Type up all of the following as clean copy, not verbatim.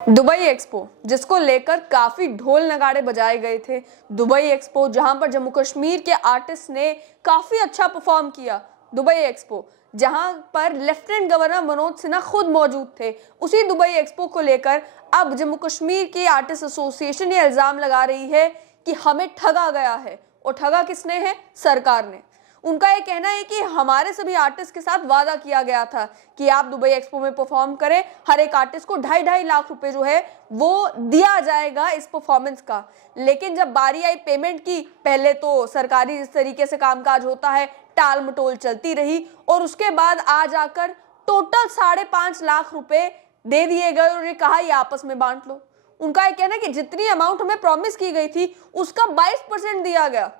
Dubai expo जिसको लेकर काफी ढोल नगाड़े बजाए गए थे। दुबई एक्सपो जहां पर जम्मू कश्मीर के आर्टिस्ट ने काफी अच्छा परफॉर्म किया। दुबई एक्सपो जहां पर लेफ्टिनेंट गवर्नर मनोज सिन्हा खुद मौजूद थे। उसी दुबई एक्सपो को लेकर अब जम्मू कश्मीर की आर्टिस्ट एसोसिएशन ये इल्जाम लगा रही है कि हमें ठगा गया है। और ठगा किसने है? सरकार ने। उनका ये कहना है कि हमारे सभी आर्टिस्ट के साथ वादा किया गया था कि आप दुबई एक्सपो में परफॉर्म करें, हर एक आर्टिस्ट को 2.5 लाख रुपए जो है वो दिया जाएगा इस परफॉर्मेंस का। लेकिन जब बारी आई पेमेंट की, पहले तो सरकारी जिस तरीके से कामकाज होता है टाल मटोल चलती रही और उसके बाद आज आकर टोटल 5.5 लाख रुपए दे दिए गए और ये कहा ये आपस में बांट लो। उनका ये कहना है कि जितनी अमाउंट हमें प्रॉमिस की गई थी उसका 22% दिया गया।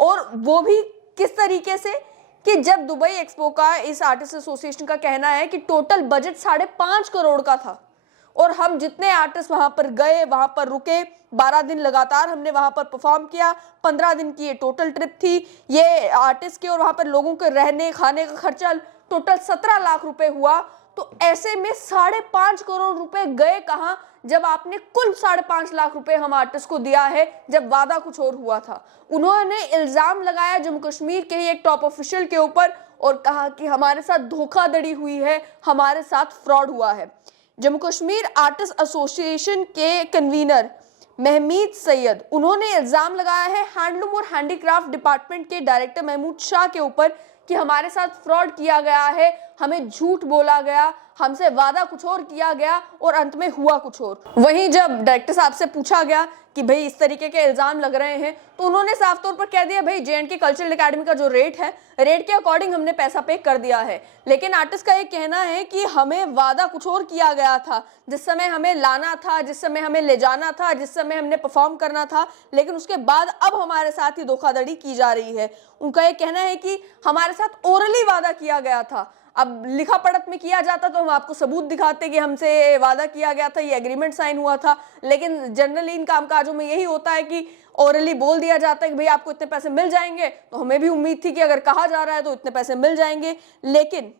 और वो भी किस तरीके से कि जब दुबई एक्सपो का इस आर्टिस्ट एसोसिएशन का कहना है कि टोटल बजट 5.5 करोड़ का था और हम जितने आर्टिस्ट वहां पर गए, वहां पर रुके, 12 दिन लगातार हमने वहां पर परफॉर्म किया, 15 दिन की ये टोटल ट्रिप थी। ये आर्टिस्ट के और वहां पर लोगों के रहने खाने का खर्चा टोटल 17 लाख रुपए हुआ। तो ऐसे में 5.5 करोड़ रुपए गए कहां जब आपने कुल 5.5 लाख रुपए हम आर्टिस्ट को दिया है, जब वादा कुछ और हुआ था। उन्होंने इल्जाम लगाया जम्मू कश्मीर के ही एक टॉप ऑफिशियल के ऊपर और कहा कि हमारे साथ धोखाधड़ी हुई है, हमारे साथ फ्रॉड हुआ है। जम्मू कश्मीर आर्टिस्ट एसोसिएशन के कन्वीनर महमीद सैयद, उन्होंने इल्जाम लगाया है हैंडलूम और हैंडीक्राफ्ट डिपार्टमेंट के डायरेक्टर महमूद शाह के ऊपर कि हमारे साथ फ्रॉड किया गया है, हमें झूठ बोला गया, हमसे वादा कुछ और किया गया और अंत में हुआ कुछ और। वहीं जब डायरेक्टर साहब से पूछा गया कि भाई इस तरीके के इल्जाम लग रहे हैं तो उन्होंने साफ तौर पर कह दिया भाई जे&के कल्चरल एकेडमी का जो रेट है, रेट के अकॉर्डिंग हमने पैसा पे कर दिया है। लेकिन आर्टिस्ट का ये कहना है कि हमें वादा कुछ और किया गया था, जिस समय हमें लाना था, जिस समय हमें ले जाना था, जिस समय हमने परफॉर्म करना था, लेकिन उसके बाद अब हमारे साथ ही धोखाधड़ी की जा रही है। उनका ये कहना है कि हमारे साथ ओरली वादा किया गया था, अब लिखा पढ़त में किया जाता तो हम आपको सबूत दिखाते कि हमसे वादा किया गया था, ये एग्रीमेंट साइन हुआ था। लेकिन जनरली इन कामकाजों में यही होता है कि ओरली बोल दिया जाता है कि भाई आपको इतने पैसे मिल जाएंगे, तो हमें भी उम्मीद थी कि अगर कहा जा रहा है तो इतने पैसे मिल जाएंगे। लेकिन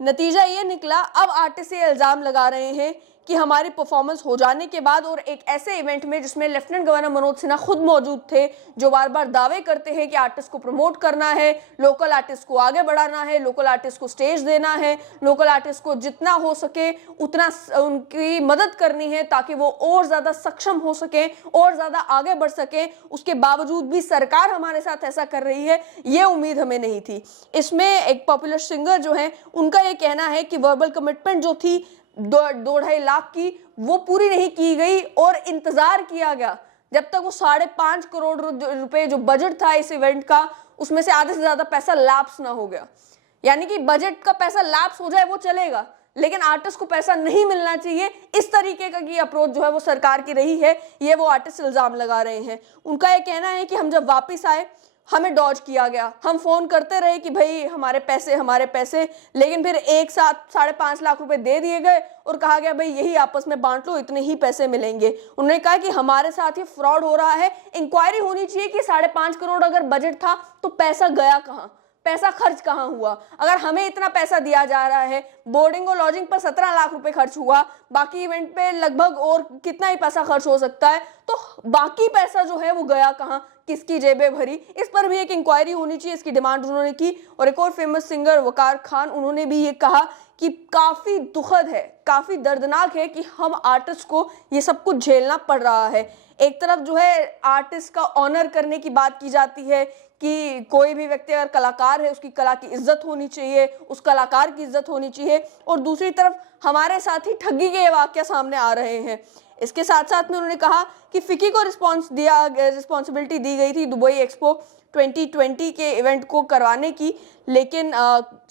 नतीजा ये निकला, अब आर्टिस्ट ये इल्जाम लगा रहे हैं कि हमारी परफॉर्मेंस हो जाने के बाद और एक ऐसे इवेंट में जिसमें लेफ्टिनेंट गवर्नर मनोज सिन्हा खुद मौजूद थे, जो बार बार दावे करते हैं कि आर्टिस्ट को प्रमोट करना है, लोकल आर्टिस्ट को आगे बढ़ाना है, लोकल आर्टिस्ट को स्टेज देना है, लोकल आर्टिस्ट को जितना हो सके उतना उनकी मदद करनी है ताकि वो और ज्यादा सक्षम हो सके और ज्यादा आगे बढ़ सके। उसके बावजूद भी सरकार हमारे साथ ऐसा कर रही है, ये उम्मीद हमें नहीं थी। इसमें एक पॉपुलर सिंगर जो है उनका ये कहना है कि वर्बल कमिटमेंट जो थी 2.5 लाख की, वो पूरी नहीं की गई और इंतजार किया गया जब तक वो 5.5 करोड़ रुपए जो बजट था इस इवेंट का, उसमें से आधे से ज्यादा पैसा लैप्स ना हो गया। यानी कि बजट का पैसा लैप्स हो जाए वो चलेगा, लेकिन आर्टिस्ट को पैसा नहीं मिलना चाहिए, इस तरीके का की अप्रोच जो है वो सरकार की रही है। ये वो आर्टिस्ट इल्जाम लगा रहे हैं। उनका ये कहना है कि हम जब वापिस आए हमें डॉज किया गया, हम फोन करते रहे कि भाई हमारे पैसे, लेकिन फिर एक साथ 5.5 लाख रुपए दे दिए गए और कहा गया भाई यही आपस में बांट लो, इतने ही पैसे मिलेंगे। उन्होंने कहा कि हमारे साथ ही फ्रॉड हो रहा है, इंक्वायरी होनी चाहिए कि 5.5 करोड़ अगर बजट था तो पैसा गया कहाँ, पैसा खर्च कहाँ हुआ। अगर हमें इतना पैसा दिया जा रहा है, बोर्डिंग और लॉजिंग पर 17 लाख रुपए खर्च हुआ, बाकी इवेंट पे लगभग और कितना ही पैसा खर्च हो सकता है, तो बाकी पैसा जो है वो गया कहाँ, किसकी जेबें भरी, इस पर भी एक इंक्वायरी होनी चाहिए, इसकी डिमांड उन्होंने की। और एक और फेमस सिंगर वकार खान, उन्होंने भी ये कहा कि काफी दुखद है, काफी दर्दनाक है कि हम आर्टिस्ट को ये सब कुछ झेलना पड़ रहा है। एक तरफ जो है आर्टिस्ट का ऑनर करने की बात की जाती है कि कोई भी व्यक्ति अगर कलाकार है उसकी कला की इज्जत होनी चाहिए, उस कलाकार की इज्जत होनी चाहिए, और दूसरी तरफ हमारे साथ ही ठगी के वाकया सामने आ रहे हैं। इसके साथ साथ में उन्होंने कहा कि फिक्की को रिस्पॉन्सिबिलिटी दी गई थी दुबई एक्सपो 2020 के इवेंट को करवाने की, लेकिन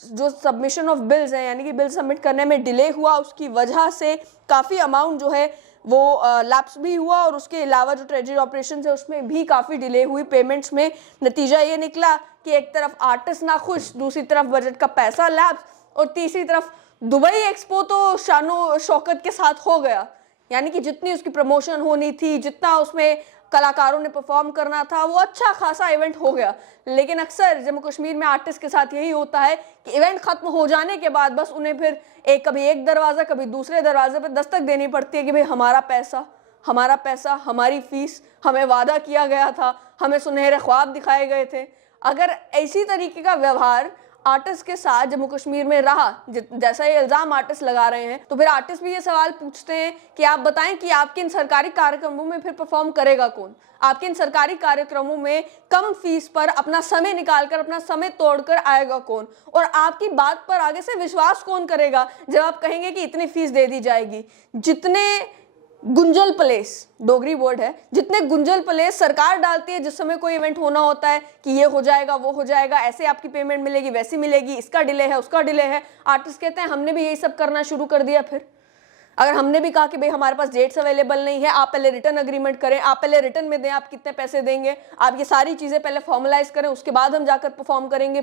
जो सबमिशन ऑफ बिल्स है यानी कि बिल सबमिट करने में डिले हुआ, उसकी वजह से काफ़ी अमाउंट जो है वो लैप्स भी हुआ और उसके अलावा जो ट्रेजरी ऑपरेशन है उसमें भी काफ़ी डिले हुई पेमेंट्स में। नतीजा ये निकला कि एक तरफ आर्टिस्ट ना खुश, दूसरी तरफ बजट का पैसा लैप्स, और तीसरी तरफ दुबई एक्सपो तो शानो शौकत के साथ हो गया। यानी कि जितनी उसकी प्रमोशन होनी थी, जितना उसमें कलाकारों ने परफॉर्म करना था, वो अच्छा खासा इवेंट हो गया। लेकिन अक्सर जम्मू कश्मीर में आर्टिस्ट के साथ यही होता है कि इवेंट खत्म हो जाने के बाद बस उन्हें फिर कभी एक दरवाज़ा कभी दूसरे दरवाजे पर दस्तक देनी पड़ती है कि भाई हमारा पैसा, हमारी फीस, हमें वादा किया गया था, हमें सुनहरे ख्वाब दिखाए गए थे। अगर इसी तरीके का व्यवहार आर्टिस्ट के साथ जम्मू कश्मीर में रहा, जैसा ये इल्ज़ाम आर्टिस्ट लगा रहे हैं, तो फिर आर्टिस्ट भी ये सवाल पूछते हैं कि आप बताएं कि आपके इन सरकारी कार्यक्रमों में फिर परफॉर्म करेगा कौन? आपके इन सरकारी कार्यक्रमों में कम फीस पर अपना समय निकालकर, अपना समय तोड़कर आएगा कौन? और आपकी बात पर आगे से विश्वास कौन करेगा जब आप कहेंगे कि इतनी फीस दे दी जाएगी? जितने गुंजल प्लेस, डोगरी वर्ड है, जितने गुंजल प्लेस सरकार डालती है जिस समय कोई इवेंट होना होता है कि ये हो जाएगा, वो हो जाएगा, ऐसे आपकी पेमेंट मिलेगी, वैसी मिलेगी, इसका डिले है, उसका डिले है। आर्टिस्ट कहते हैं हमने भी यही सब करना शुरू कर दिया। फिर अगर हमने भी कहा कि भाई हमारे पास डेट्स अवेलेबल नहीं है, आप पहले रिटर्न अग्रीमेंट करें, आप पहले रिटर्न में दें, आप कितने पैसे देंगे, आप ये सारी चीज़ें पहले फॉर्मलाइज करें, उसके बाद हम जाकर परफॉर्म करेंगे।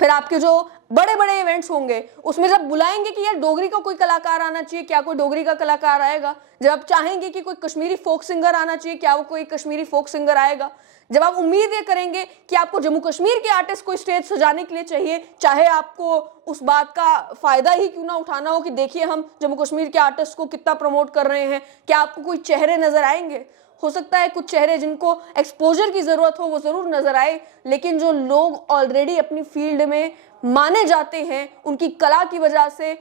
फिर आपके जो बड़े बड़े इवेंट्स होंगे उसमें जब बुलाएंगे कि यार डोगरी का कोई कलाकार आना चाहिए, क्या कोई डोगरी का कलाकार आएगा? जब आप चाहेंगे कि कोई कश्मीरी फोक सिंगर आना चाहिए, क्या वो कोई कश्मीरी फोक सिंगर आएगा? जब आप उम्मीद ये करेंगे कि आपको जम्मू कश्मीर के आर्टिस्ट को स्टेज सजाने के लिए चाहिए, चाहे आपको उस बात का फायदा ही क्यों ना उठाना हो कि देखिए हम जम्मू कश्मीर के आर्टिस्ट को कितना प्रमोट कर रहे हैं, क्या आपको कोई चेहरे नजर आएंगे? हो सकता है कुछ चेहरे जिनको एक्सपोजर की जरूरत हो वो जरूर नजर आए, लेकिन जो लोग ऑलरेडी अपनी फील्ड में माने जाते हैं उनकी कला की वजह से,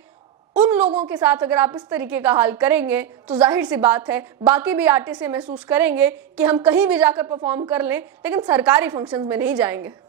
उन लोगों के साथ अगर आप इस तरीके का हाल करेंगे तो जाहिर सी बात है बाकी भी आर्टिस्ट ये महसूस करेंगे कि हम कहीं भी जाकर परफॉर्म कर लें लेकिन सरकारी फंक्शंस में नहीं जाएंगे।